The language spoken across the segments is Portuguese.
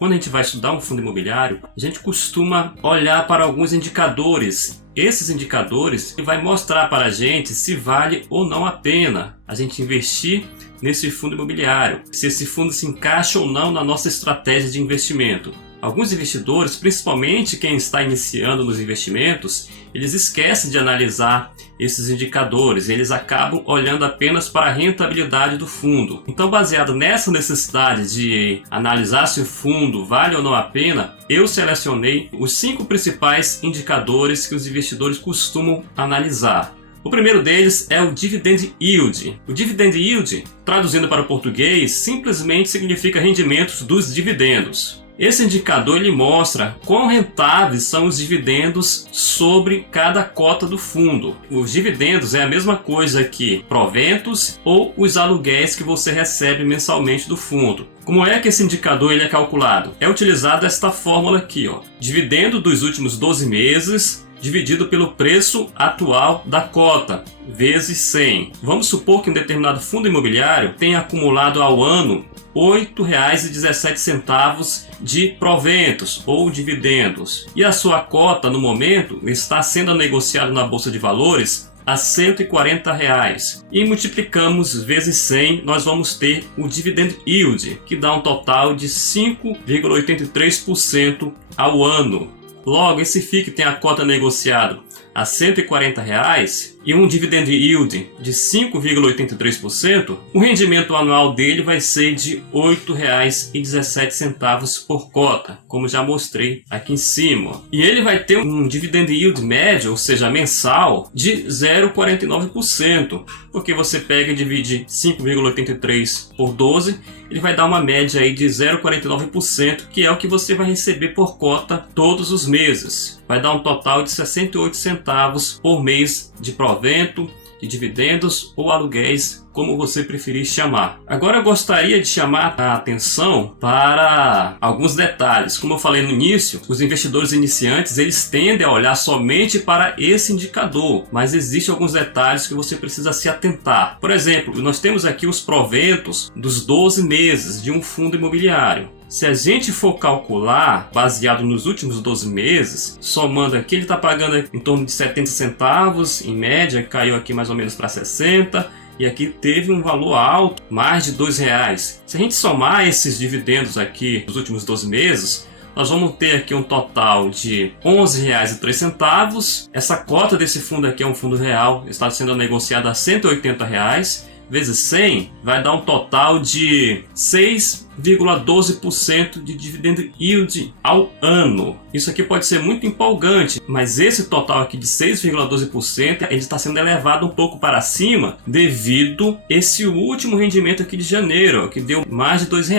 Quando a gente vai estudar um fundo imobiliário, a gente costuma olhar para alguns indicadores. Esses indicadores vai mostrar para a gente se vale ou não a pena a gente investir nesse fundo imobiliário, se esse fundo se encaixa ou não na nossa estratégia de investimento. Alguns investidores, principalmente quem está iniciando nos investimentos, eles esquecem de analisar esses indicadores, eles acabam olhando apenas para a rentabilidade do fundo. Então, baseado nessa necessidade de analisar se o fundo vale ou não a pena, eu selecionei os 5 principais indicadores que os investidores costumam analisar. O primeiro deles é o Dividend Yield. O Dividend Yield, traduzindo para o português, simplesmente significa rendimentos dos dividendos. Esse indicador ele mostra quão rentáveis são os dividendos sobre cada cota do fundo. Os dividendos é a mesma coisa que proventos ou os aluguéis que você recebe mensalmente do fundo. Como é que esse indicador ele é calculado? É utilizado esta fórmula aqui, ó. Dividendo dos últimos 12 meses dividido pelo preço atual da cota, vezes 100. Vamos supor que um determinado fundo imobiliário tenha acumulado ao ano R$ 8,17 de proventos ou dividendos. E a sua cota, no momento, está sendo negociada na Bolsa de Valores a R$ 140. E multiplicamos vezes 100, nós vamos ter o Dividend Yield, que dá um total de 5,83% ao ano. Logo, esse FII tem a cota negociada a R$ 140 e um dividend yield de 5,83%, o rendimento anual dele vai ser de R$ 8,17 por cota, como já mostrei aqui em cima. E ele vai ter um dividend yield médio, ou seja, mensal, de 0,49%, porque você pega e divide 5,83 por 12, ele vai dar uma média aí de 0,49%, que é o que você vai receber por cota todos os meses. Vai dar um total de 68 centavos por mês de provento, de dividendos ou aluguéis, como você preferir chamar. Agora eu gostaria de chamar a atenção para alguns detalhes. Como eu falei no início, os investidores iniciantes eles tendem a olhar somente para esse indicador, mas existem alguns detalhes que você precisa se atentar. Por exemplo, nós temos aqui os proventos dos 12 meses de um fundo imobiliário. Se a gente for calcular, baseado nos últimos 12 meses, somando aqui, ele está pagando em torno de 70 centavos, em média, caiu aqui mais ou menos para 60, e aqui teve um valor alto, mais de R$ 2. Se a gente somar esses dividendos aqui nos últimos 12 meses, nós vamos ter aqui um total de R$ 11,03. Essa cota desse fundo aqui é um fundo real, está sendo negociada a R$ 180, vezes 100, vai dar um total de 6,12% de dividend yield ao ano. Isso aqui pode ser muito empolgante, mas esse total aqui de 6,12% ele está sendo elevado um pouco para cima devido esse último rendimento aqui de janeiro, que deu mais de R$ 2.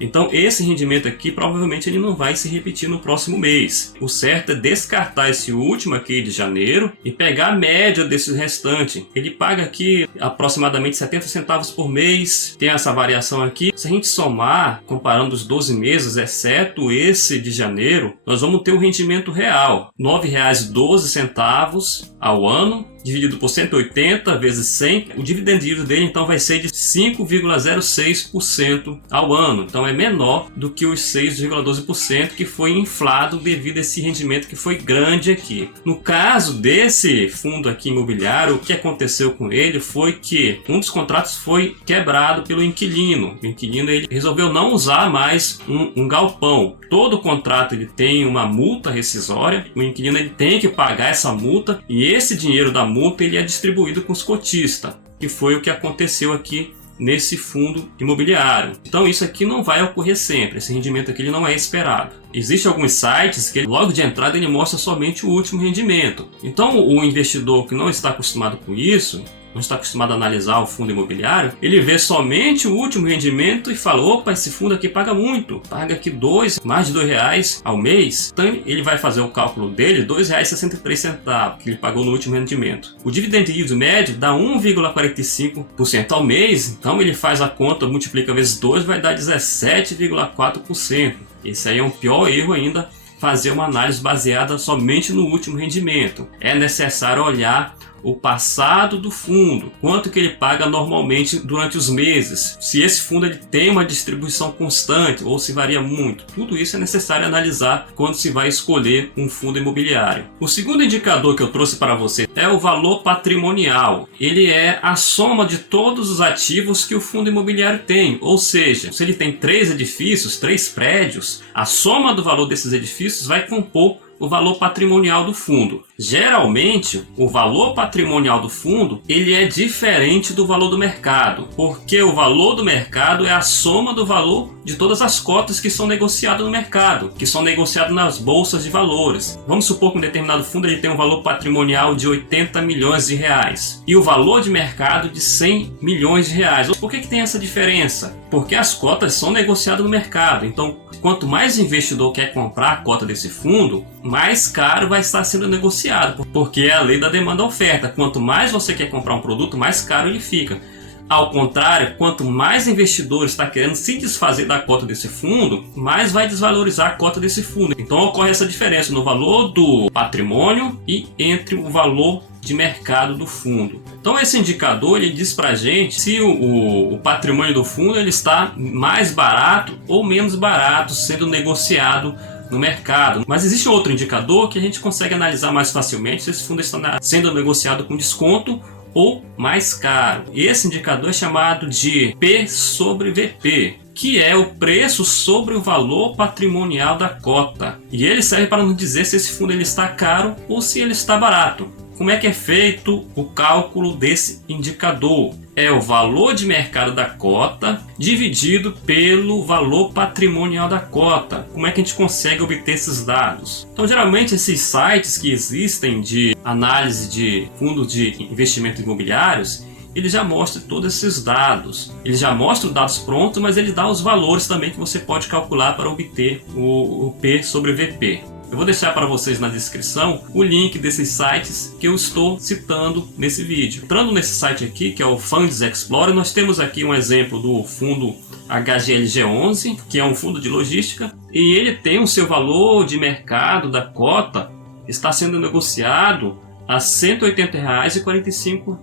Então esse rendimento aqui provavelmente ele não vai se repetir no próximo mês. O certo é descartar esse último aqui de janeiro e pegar a média desse restante. Ele paga aqui aproximadamente 70 centavos por mês, tem essa variação aqui. Se a gente somar, comparando os 12 meses, exceto esse de janeiro, nós vamos ter um rendimento real, R$ 9,12 ao ano, dividido por 180 vezes 100, o dividend yield dele então vai ser de 5,06% ao ano. Então é menor do que os 6,12% que foi inflado devido a esse rendimento que foi grande aqui. No caso desse fundo aqui imobiliário, o que aconteceu com ele foi que um dos contratos foi quebrado pelo inquilino. O inquilino ele resolveu não usar mais um galpão. Todo contrato ele tem uma multa rescisória, o inquilino ele tem que pagar essa multa e esse dinheiro da multa ele é distribuído com os cotistas, que foi o que aconteceu aqui nesse fundo imobiliário. Então isso aqui não vai ocorrer sempre, esse rendimento aqui ele não é esperado. Existem alguns sites que logo de entrada ele mostra somente o último rendimento. Então o investidor que não está acostumado com isso, não está acostumado a analisar o fundo imobiliário, ele vê somente o último rendimento e fala, opa, esse fundo aqui paga muito, paga aqui mais de R$ 2 ao mês. Então ele vai fazer o cálculo dele, R$ 2,63 que ele pagou no último rendimento. O dividend yield médio dá 1,45% ao mês, então ele faz a conta, multiplica vezes 2, vai dar 17,4%. Esse aí é um pior erro ainda, fazer uma análise baseada somente no último rendimento. É necessário olhar o passado do fundo, quanto que ele paga normalmente durante os meses, se esse fundo ele tem uma distribuição constante ou se varia muito. Tudo isso é necessário analisar quando se vai escolher um fundo imobiliário. O segundo indicador que eu trouxe para você é o valor patrimonial. Ele é a soma de todos os ativos que o fundo imobiliário tem, ou seja, se ele tem 3 edifícios, 3 prédios, a soma do valor desses edifícios vai compor o valor patrimonial do fundo. Geralmente, o valor patrimonial do fundo ele é diferente do valor do mercado, porque o valor do mercado é a soma do valor de todas as cotas que são negociadas no mercado, que são negociadas nas bolsas de valores. Vamos supor que um determinado fundo ele tem um valor patrimonial de 80 milhões de reais e o valor de mercado de 100 milhões de reais. Por que tem essa diferença? Porque as cotas são negociadas no mercado. Então, quanto mais o investidor quer comprar a cota desse fundo, mais caro vai estar sendo negociado, porque é a lei da demanda e oferta. Quanto mais você quer comprar um produto, mais caro ele fica. Ao contrário, quanto mais investidor está querendo se desfazer da cota desse fundo, mais vai desvalorizar a cota desse fundo. Então ocorre essa diferença no valor do patrimônio e entre o valor de mercado do fundo. Então esse indicador ele diz para a gente se o patrimônio do fundo ele está mais barato ou menos barato sendo negociado no mercado. Mas existe outro indicador que a gente consegue analisar mais facilmente se esse fundo está sendo negociado com desconto ou mais caro. Esse indicador é chamado de P sobre VP, que é o preço sobre o valor patrimonial da cota. E ele serve para nos dizer se esse fundo ele está caro ou se ele está barato. Como é que é feito o cálculo desse indicador? É o valor de mercado da cota dividido pelo valor patrimonial da cota. Como é que a gente consegue obter esses dados? Então, geralmente, esses sites que existem de análise de fundos de investimento imobiliários, ele já mostra todos esses dados. Ele já mostra os dados prontos, mas ele dá os valores também que você pode calcular para obter o P sobre VP. Eu vou deixar para vocês na descrição o link desses sites que eu estou citando nesse vídeo. Entrando nesse site aqui, que é o Funds Explorer, nós temos aqui um exemplo do fundo HGLG11, que é um fundo de logística, e ele tem o seu valor de mercado da cota, está sendo negociado a R$ 180,45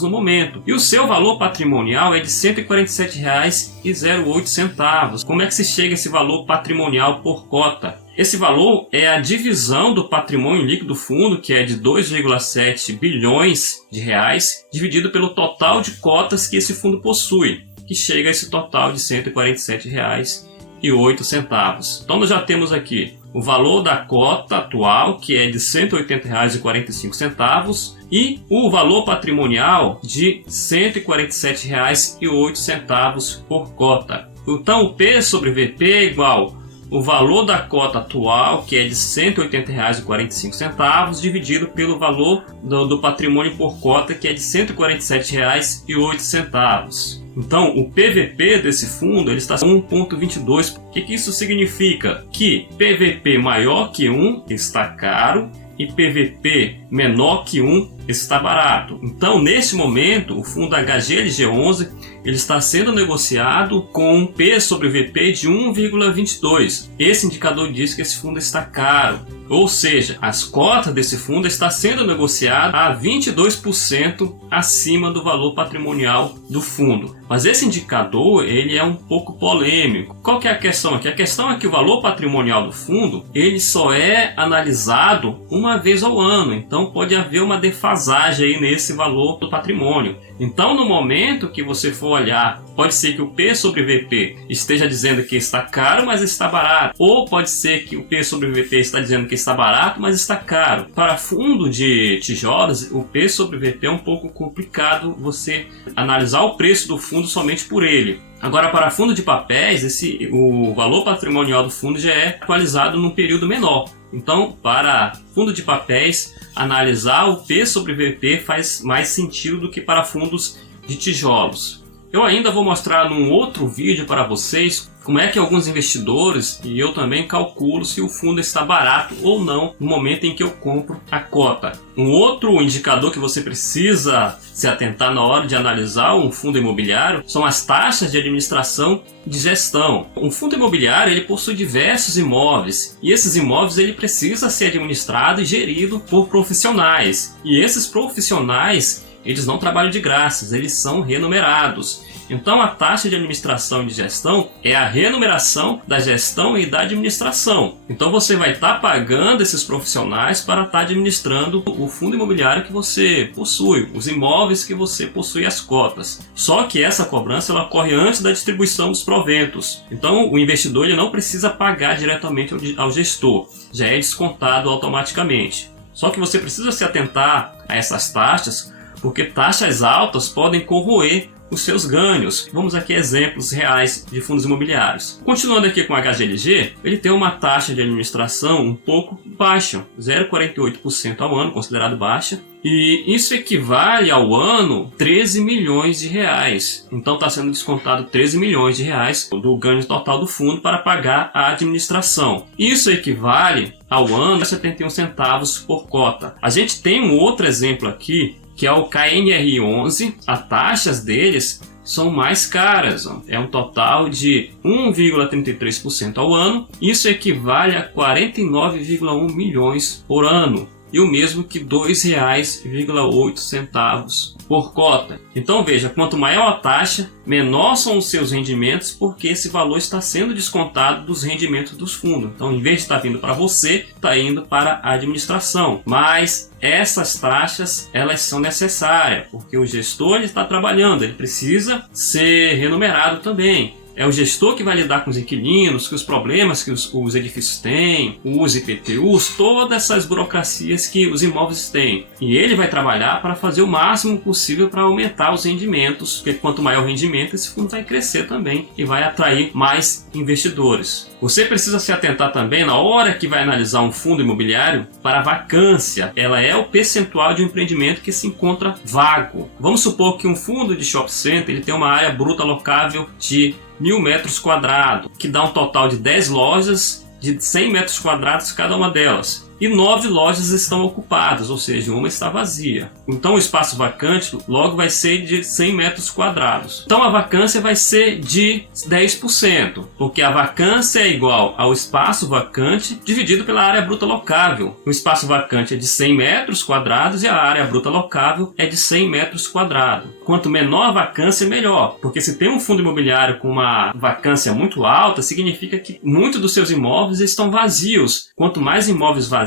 no momento. E o seu valor patrimonial é de R$ 147,08. Como é que se chega a esse valor patrimonial por cota? Esse valor é a divisão do patrimônio líquido do fundo, que é de 2,7 bilhões de reais, dividido pelo total de cotas que esse fundo possui, que chega a esse total de R$ 147,08. Então nós já temos aqui o valor da cota atual, que é de R$ 180,45, e o valor patrimonial de R$ 147,08 por cota. Então o P sobre VP é igual o valor da cota atual, que é de R$ 180,45, dividido pelo valor do patrimônio por cota, que é de R$ 147,08. Então, o PVP desse fundo ele está 1,22. O que isso significa? Que PVP maior que 1 está caro e PVP menor que 1 está barato. Então, neste momento, o fundo HGLG11 ele está sendo negociado com um P sobre VP de 1,22. Esse indicador diz que esse fundo está caro. Ou seja, as cotas desse fundo está sendo negociada a 22% acima do valor patrimonial do fundo. Mas esse indicador ele é um pouco polêmico. Qual que é a questão aqui? A questão é que o valor patrimonial do fundo ele só é analisado uma vez ao ano. Então pode haver uma defasagem aí nesse valor do patrimônio. Então no momento que você for olhar, pode ser que o P sobre VP esteja dizendo que está caro, mas está barato. Ou pode ser que o P sobre VP está dizendo que está barato, mas está caro. Para fundo de tijolos, o P sobre VP é um pouco complicado você analisar o preço do fundo somente por ele. Agora, para fundo de papéis, o valor patrimonial do fundo já é atualizado num período menor. Então, para fundo de papéis, analisar o P sobre VP faz mais sentido do que para fundos de tijolos. Eu ainda vou mostrar num outro vídeo para vocês como é que alguns investidores e eu também calculo se o fundo está barato ou não no momento em que eu compro a cota. Um outro indicador que você precisa se atentar na hora de analisar um fundo imobiliário são as taxas de administração e de gestão. Um fundo imobiliário ele possui diversos imóveis e esses imóveis ele precisa ser administrado e gerido por profissionais. E esses profissionais eles não trabalham de graça, eles são remunerados. Então a taxa de administração e de gestão é a remuneração da gestão e da administração. Então você vai estar pagando esses profissionais para estar administrando o fundo imobiliário que você possui, os imóveis que você possui as cotas. Só que essa cobrança ela ocorre antes da distribuição dos proventos. Então o investidor ele não precisa pagar diretamente ao gestor, já é descontado automaticamente. Só que você precisa se atentar a essas taxas, porque taxas altas podem corroer os seus ganhos. Vamos aqui a exemplos reais de fundos imobiliários. Continuando aqui com a HGLG, ele tem uma taxa de administração um pouco baixa, 0,48% ao ano, considerado baixa. E isso equivale ao ano 13 milhões de reais. Então está sendo descontado 13 milhões de reais do ganho total do fundo para pagar a administração. Isso equivale ao ano a 71 centavos por cota. A gente tem um outro exemplo aqui, que é o KNR11, as taxas deles são mais caras, é um total de 1,33% ao ano, isso equivale a 49,1 milhões por ano, e o mesmo que R$ 2,08 por cota. Então veja, quanto maior a taxa, menor são os seus rendimentos, porque esse valor está sendo descontado dos rendimentos dos fundos. Então, em vez de estar vindo para você, está indo para a administração. Mas essas taxas, elas são necessárias, porque o gestor ele está trabalhando, ele precisa ser remunerado também. É o gestor que vai lidar com os inquilinos, com os problemas que os edifícios têm, os IPTUs, todas essas burocracias que os imóveis têm. E ele vai trabalhar para fazer o máximo possível para aumentar os rendimentos, porque quanto maior o rendimento, esse fundo vai crescer também e vai atrair mais investidores. Você precisa se atentar também na hora que vai analisar um fundo imobiliário para a vacância. Ela é o percentual de um empreendimento que se encontra vago. Vamos supor que um fundo de shopping center ele tem uma área bruta alocável de 1.000 metros quadrados, que dá um total de 10 lojas de 100 metros quadrados cada uma delas. E 9 lojas estão ocupadas, ou seja, uma está vazia. Então o espaço vacante logo vai ser de 100 metros quadrados. Então a vacância vai ser de 10%, porque a vacância é igual ao espaço vacante dividido pela área bruta locável. O espaço vacante é de 100 metros quadrados e a área bruta locável é de 100 metros quadrados. Quanto menor a vacância, melhor, porque se tem um fundo imobiliário com uma vacância muito alta, significa que muitos dos seus imóveis estão vazios. Quanto mais imóveis vazios,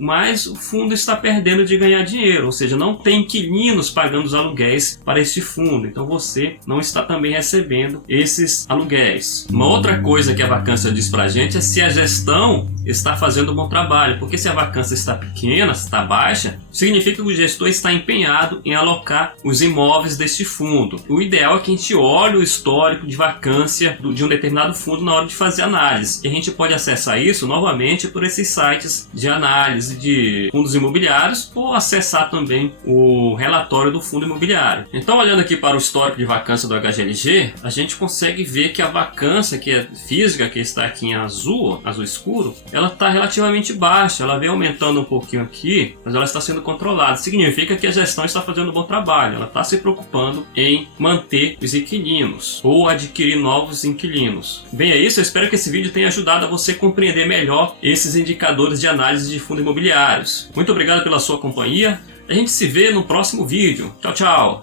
mas o fundo está perdendo de ganhar dinheiro, ou seja, não tem inquilinos pagando os aluguéis para este fundo, então você não está também recebendo esses aluguéis. Uma outra coisa que a vacância diz para a gente é se a gestão está fazendo um bom trabalho, porque se a vacância está pequena, está baixa, significa que o gestor está empenhado em alocar os imóveis deste fundo. O ideal é que a gente olhe o histórico de vacância de um determinado fundo na hora de fazer análise, e a gente pode acessar isso novamente por esses sites de análise de fundos imobiliários ou acessar também o relatório do fundo imobiliário. Então, olhando aqui para o histórico de vacância do HGLG, a gente consegue ver que a vacância que é física, que está aqui em azul escuro, ela está relativamente baixa, ela vem aumentando um pouquinho aqui, mas ela está sendo controlada. Significa que a gestão está fazendo um bom trabalho, ela está se preocupando em manter os inquilinos ou adquirir novos inquilinos. Bem, é isso, eu espero que esse vídeo tenha ajudado a você compreender melhor esses indicadores de análise de fundos imobiliários. Muito obrigado pela sua companhia. A gente se vê no próximo vídeo. Tchau, tchau!